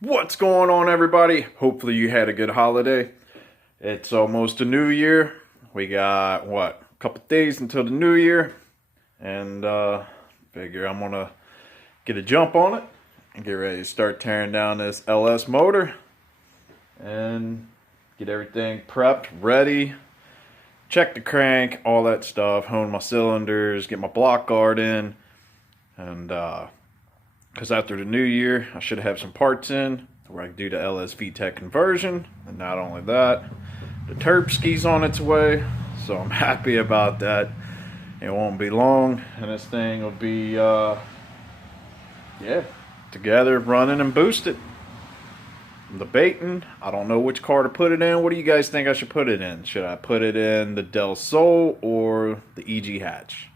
What's going on, everybody? Hopefully you had a good holiday. It's almost a new year. We got, what, a couple days until the new year. And figure I'm gonna get a jump on it and get ready to start tearing down this LS motor and get everything prepped, ready, check the crank, all that stuff, hone my cylinders, get my block guard in, and because after the new year, I should have some parts in where I can do the Ls Vtec conversion. And not only that, the Terpski's on its way. So I'm happy about that. It won't be long, and this thing will be, together, running and boosted. I'm debating. I don't know which car to put it in. What do you guys think I should put it in? Should I put it in the Del Sol or the EG hatch?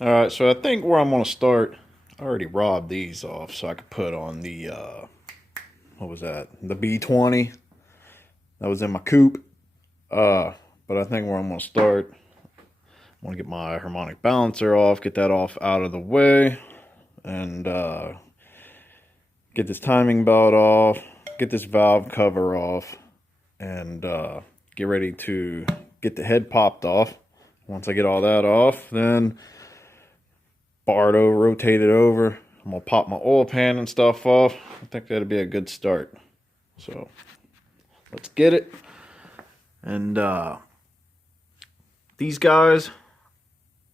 Alright, so I think where I'm going to start, I already robbed these off so I could put on the, what was that? The B20. That was in my coupe. But I think where I'm going to start, I want to get my harmonic balancer off, get that off out of the way, and get this timing belt off, get this valve cover off, and get ready to get the head popped off. Once I get all that off, then bar it over, rotate it over. I'm going to pop my oil pan and stuff off. I think that'd be a good start. So, let's get it. And these guys,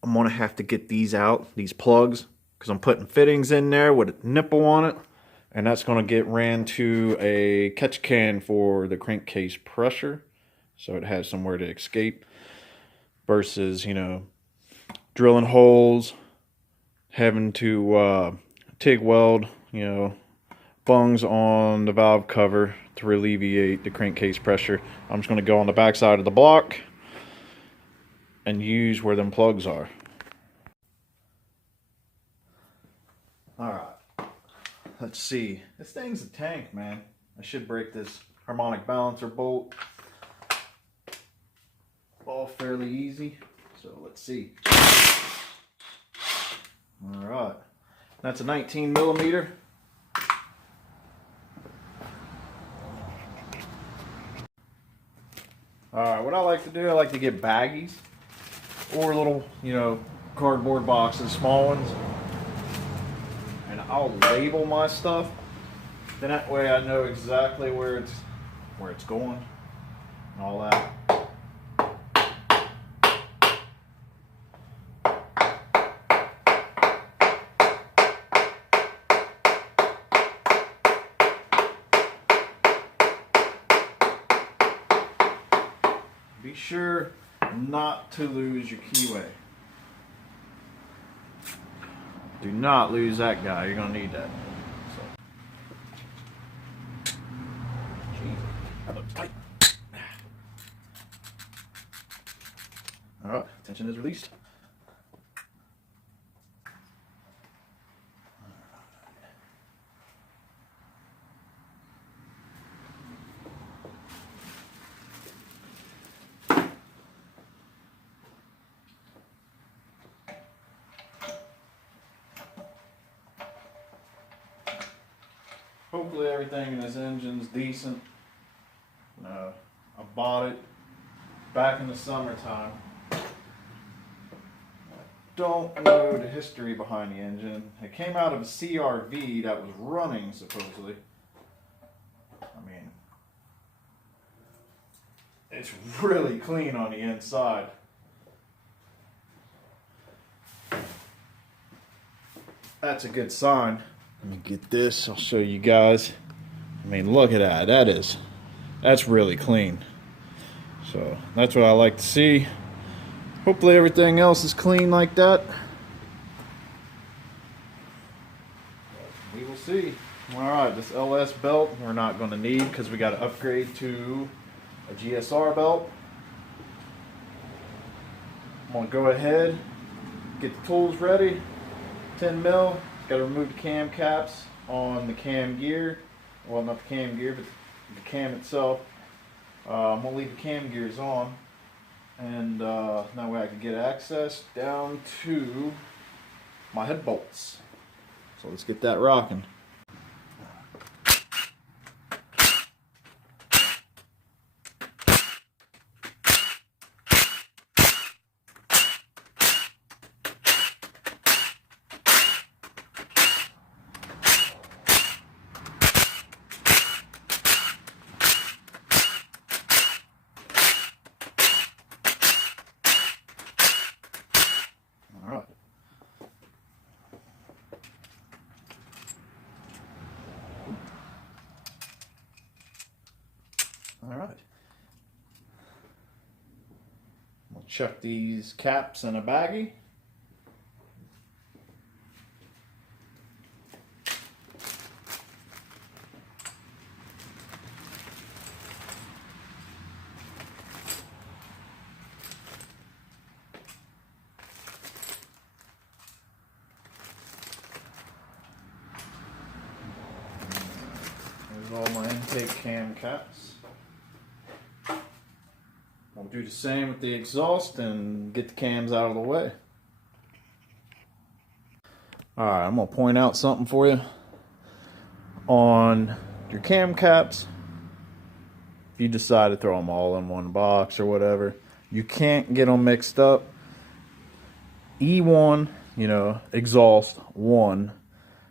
I'm going to have to get these out, these plugs, because I'm putting fittings in there with a nipple on it. And that's going to get ran to a catch can for the crankcase pressure. So it has somewhere to escape. Versus, you know, drilling holes, having to TIG weld, you know, bungs on the valve cover to alleviate the crankcase pressure. I'm just going to go on the back side of the block and use where them plugs are. Alright, let's see. This thing's a tank, man. I should break this harmonic balancer bolt off fairly easy. So let's see. Alright, that's a 19 millimeter. Alright, what I like to do, I like to get baggies or little, you know, cardboard boxes, small ones. And I'll label my stuff. Then that way I know exactly where it's going and all that. Be sure not to lose your keyway. Do not lose that guy. You're going to need that. So. Jeez, that looks tight. Alright, tension is released. Hopefully everything in this engine's decent. I bought it back in the summertime. I don't know the history behind the engine. It came out of a CRV that was running, supposedly. I mean, it's really clean on the inside. That's a good sign. Let me get this, I'll show you guys. I mean, look at that. That's really clean. So, that's what I like to see. Hopefully everything else is clean like that. We will see. Alright, this LS belt we're not going to need because we got to upgrade to a GSR belt. I'm going to go ahead, get the tools ready. 10 mil. Got to remove the cam caps on the cam gear. Well, not the cam gear, but the cam itself. I'm going to leave the cam gears on. And that way I can get access down to my head bolts. So let's get that rocking. chuck these caps in a baggie. There's all my intake cam caps. I'll do the same with the exhaust and get the cams out of the way. Alright, I'm going to point out something for you. On your cam caps, if you decide to throw them all in one box or whatever, you can't get them mixed up. E1, exhaust 1,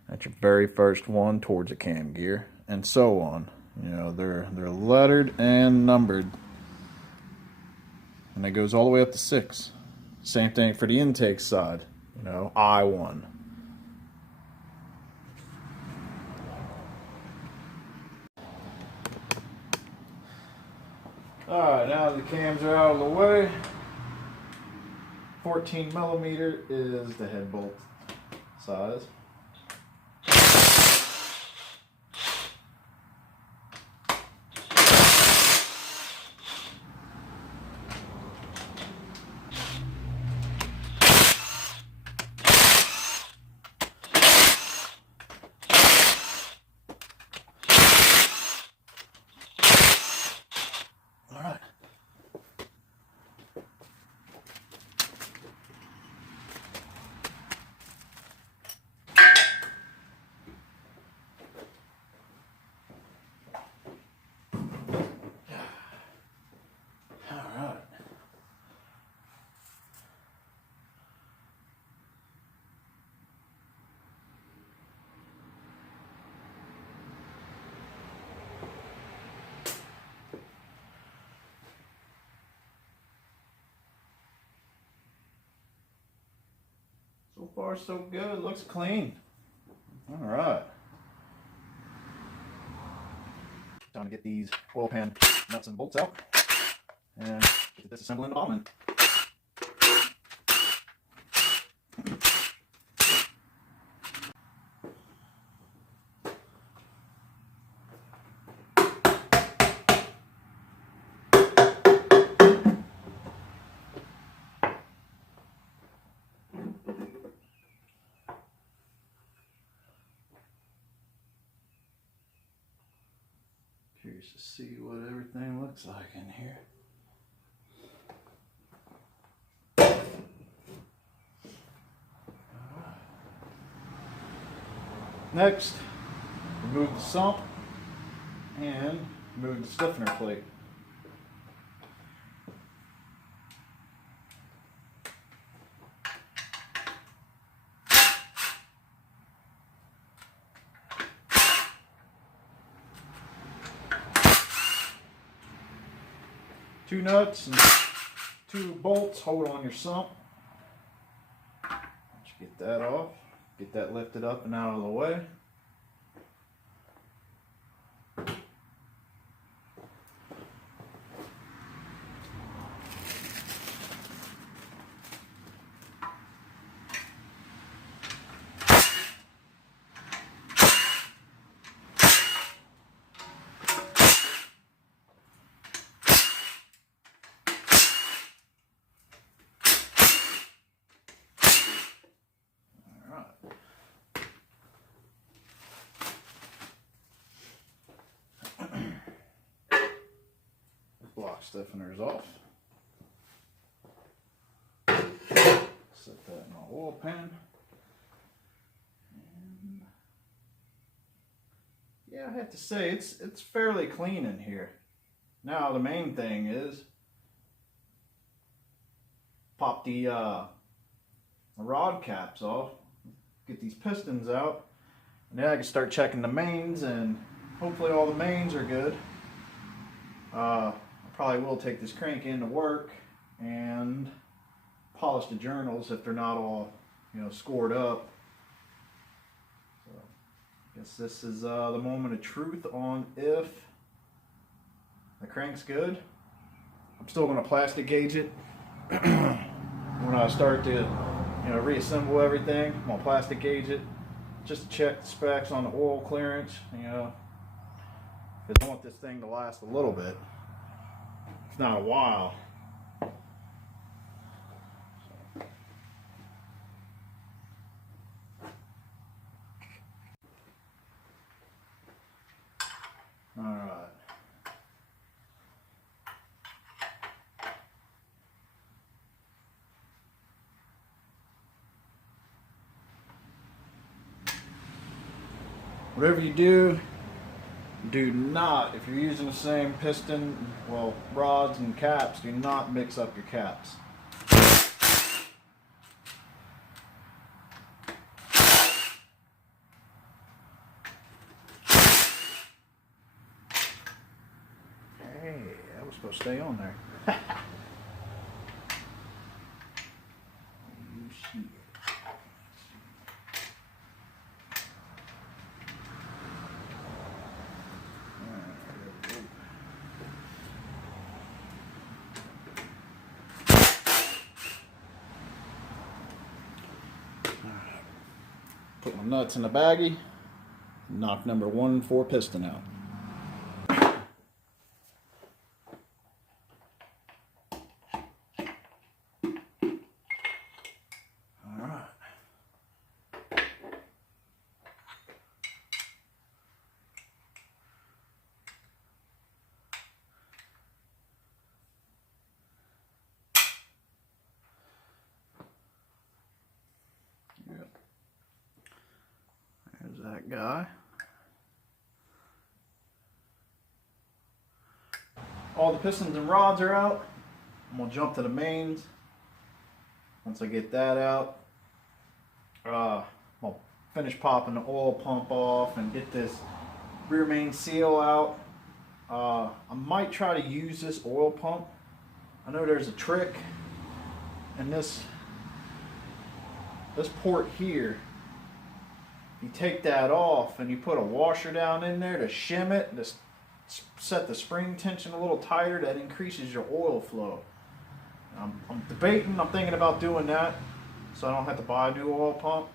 that's your very first one towards a cam gear, and so on. They're lettered and numbered. And it goes all the way up to 6. Same thing for the intake side, I1. Alright, now the cams are out of the way. 14mm is the head bolt size. Alright. Alright. So far, so good. Looks clean. All right. Time to get these oil pan nuts and bolts out and get this disassembling the bottom end. Curious to see what everything looks like in here. Next, remove the sump and remove the stiffener plate. Two nuts and 2 bolts hold on your sump. Once you get that off, get that lifted up and out of the way. Block stiffeners off. Set that in my oil pan. And yeah, I have to say it's fairly clean in here. Now the main thing is pop the rod caps off, get these pistons out, and then I can start checking the mains, and hopefully all the mains are good. I probably will take this crank into work and polish the journals if they're not all, scored up. So I guess this is the moment of truth on if the crank's good. I'm still going to plastic gauge it when I start to, reassemble everything, I'm gonna plastic gauge it just to check the specs on the oil clearance, because I want this thing to last a little bit, if not a while. All right. Whatever you do, do not, if you're using the same piston, well, rods and caps, do not mix up your caps. Hey, that was supposed to stay on there. You see it. Put my nuts in the baggie, knock number 1 4 piston out. Alright. Yep. There's that guy. All the pistons and rods are out. I'm going to jump to the mains. Once I get that out, I'll finish popping the oil pump off and get this rear main seal out. I might try to use this oil pump. I know there's a trick in this port here. You take that off and you put a washer down in there to shim it, to set the spring tension a little tighter. That increases your oil flow. I'm debating, I'm thinking about doing that so I don't have to buy a new oil pump.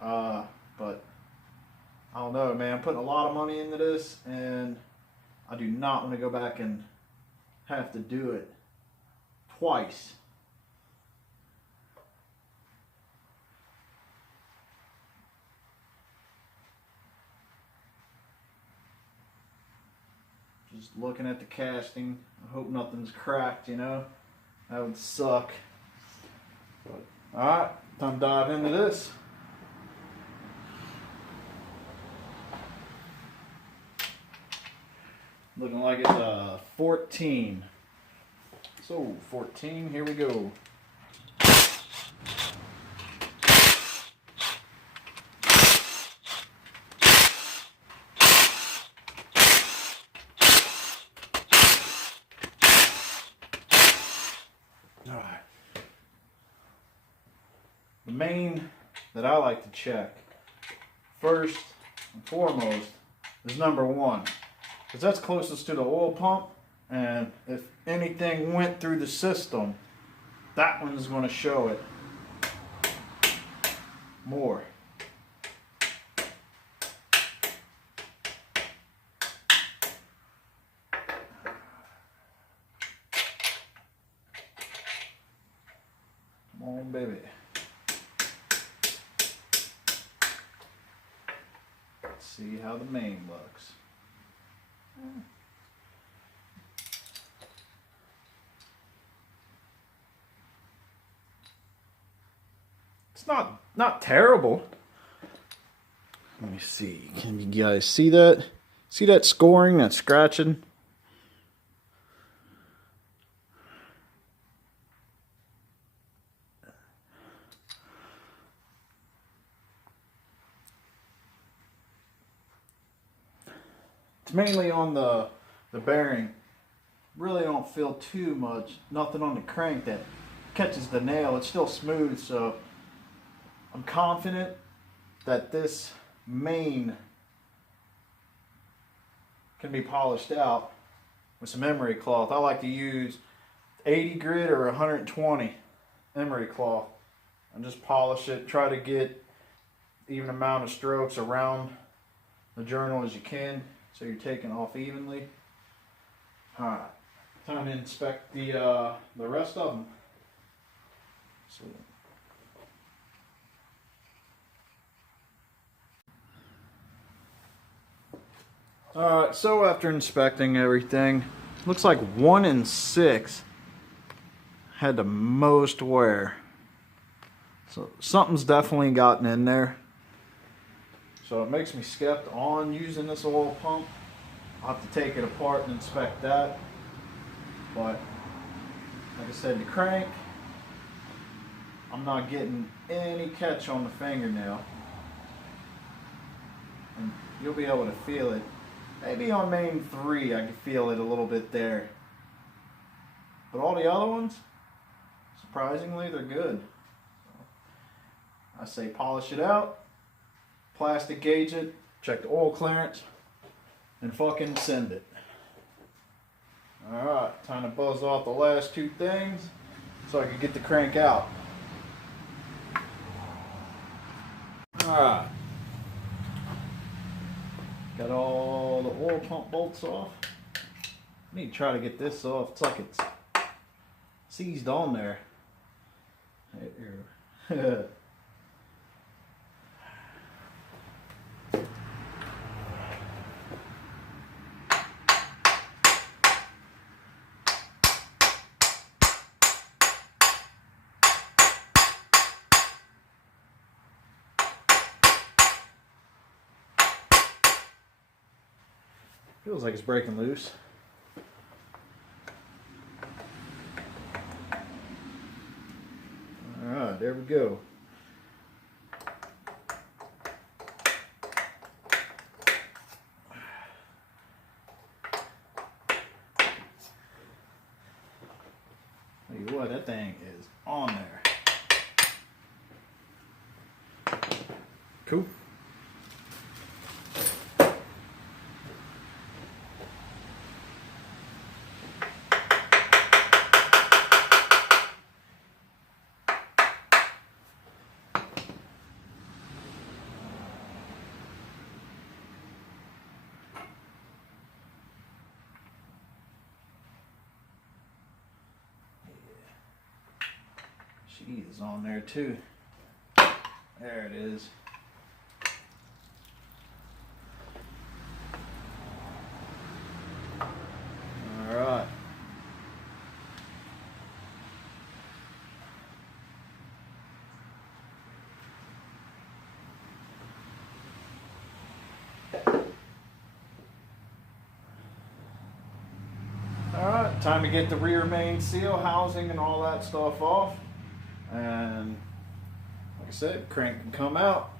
But I don't know, man. I'm putting a lot of money into this and I do not want to go back and have to do it twice. Just looking at the casting, I hope nothing's cracked, that would suck. But, alright, time to dive into this. Looking like it's a 14. So 14, here we go. Alright. The main that I like to check first and foremost is number 1. Because that's closest to the oil pump, and if anything went through the system, that one is going to show it more. Come on, baby. Let's see how the main looks. It's not terrible. Let me see. Can you guys see that? See that scoring, that scratching? It's mainly on the bearing. Really don't feel too much. Nothing on the crank that catches the nail. It's still smooth, so I'm confident that this main can be polished out with some emery cloth. I like to use 80 grit or 120 emery cloth and just polish it. Try to get even amount of strokes around the journal as you can so you're taking off evenly. Alright, time to inspect the rest of them. So, alright, so after inspecting everything, looks like 1 and 6 had the most wear. So something's definitely gotten in there. So it makes me skeptical on using this oil pump. I'll have to take it apart and inspect that. But like I said, the crank, I'm not getting any catch on the fingernail. And you'll be able to feel it. Maybe on main 3 I can feel it a little bit there. But all the other ones, surprisingly, they're good. I say polish it out, plastic gauge it, check the oil clearance, and fucking send it. Alright, time to buzz off the last 2 things so I can get the crank out. Alright. Got all the oil pump bolts off. I need to try to get this off. It's like it's seized on there. Feels like it's breaking loose. Alright, there we go. Tell you what, that thing is on there. Cool. She is on there too. There it is. All right. All right, time to get the rear main seal housing and all that stuff off. And like I said, crank can come out,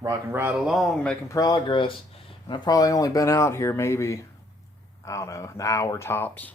rocking right along, making progress. And I've probably only been out here maybe, I don't know, an hour tops.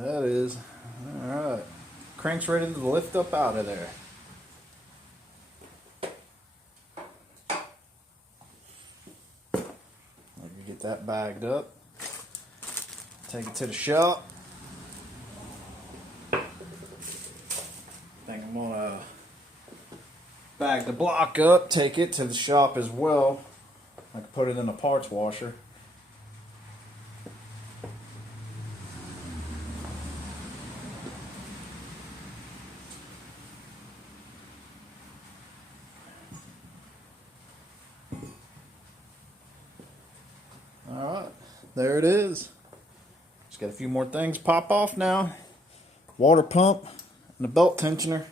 That is, alright. Crank's ready to lift up out of there. Let me get that bagged up. Take it to the shop. I think I'm gonna bag the block up, take it to the shop as well. I can put it in the parts washer. Alright, there it is. Just got a few more things pop off now. water pump and a belt tensioner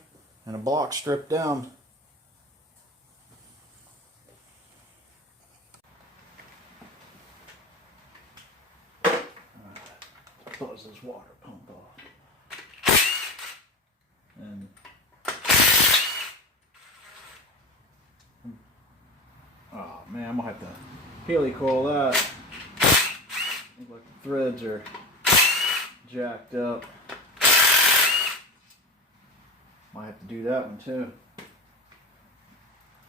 and a block stripped down. Close this water pump off. And oh man, I'm gonna have to helicoil that. Look like the threads are jacked up. Might have to do that one too.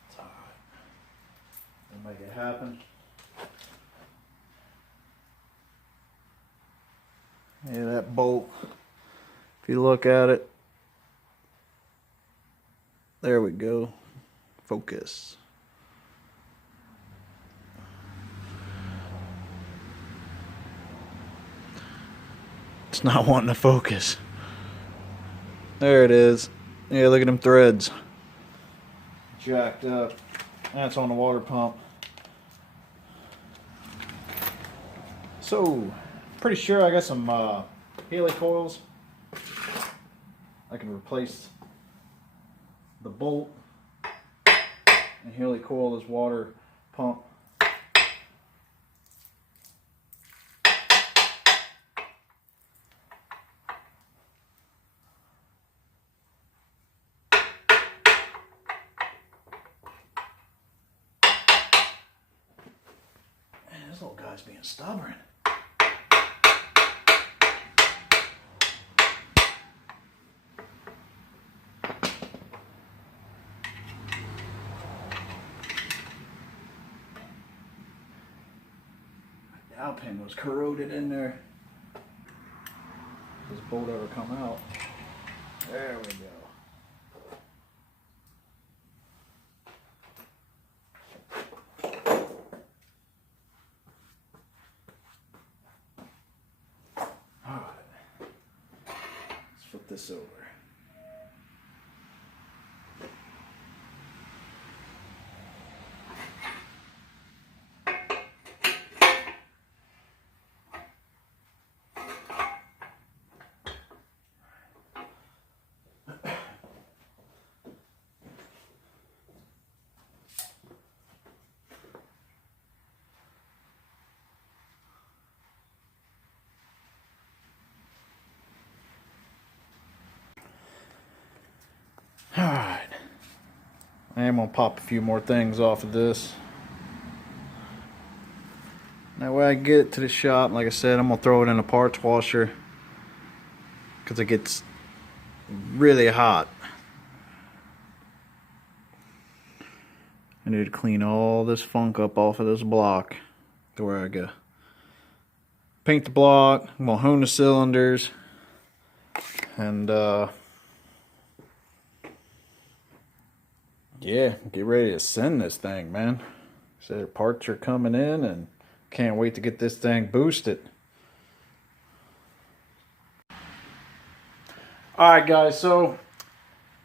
It's alright. We'll make it happen. Yeah, that bolt, if you look at it, there we go. Focus. It's not wanting to focus. There it is. Yeah, look at them threads. Jacked up. That's on the water pump. So, pretty sure I got some helicoils. I can replace the bolt and helicoil this water pump. Man, this little guy's being stubborn. Dowel pin was corroded in there. Does this bolt ever come out? There we go. Alright. Let's flip this over. Alright, I am going to pop a few more things off of this. That way I can get it to the shop. Like I said, I'm going to throw it in a parts washer because it gets really hot. I need to clean all this funk up off of this block to where I go. Paint the block, I'm going to hone the cylinders, and yeah, get ready to send this thing, man. So parts are coming in and can't wait to get this thing boosted. Alright guys, so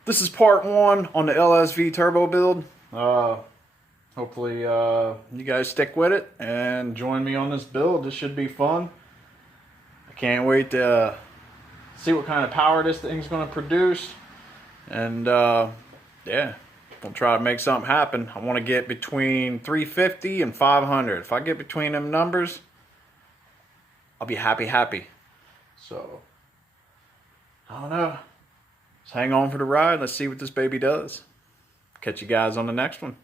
this is part 1 on the Ls Vtec Turbo Build. Hopefully you guys stick with it and join me on this build. This should be fun. I can't wait to see what kind of power this thing's going to produce. And yeah. I'll try to make something happen. I want to get between 350 and 500. If I get between them numbers, I'll be happy. So, I don't know. Just hang on for the ride. Let's see what this baby does. Catch you guys on the next one.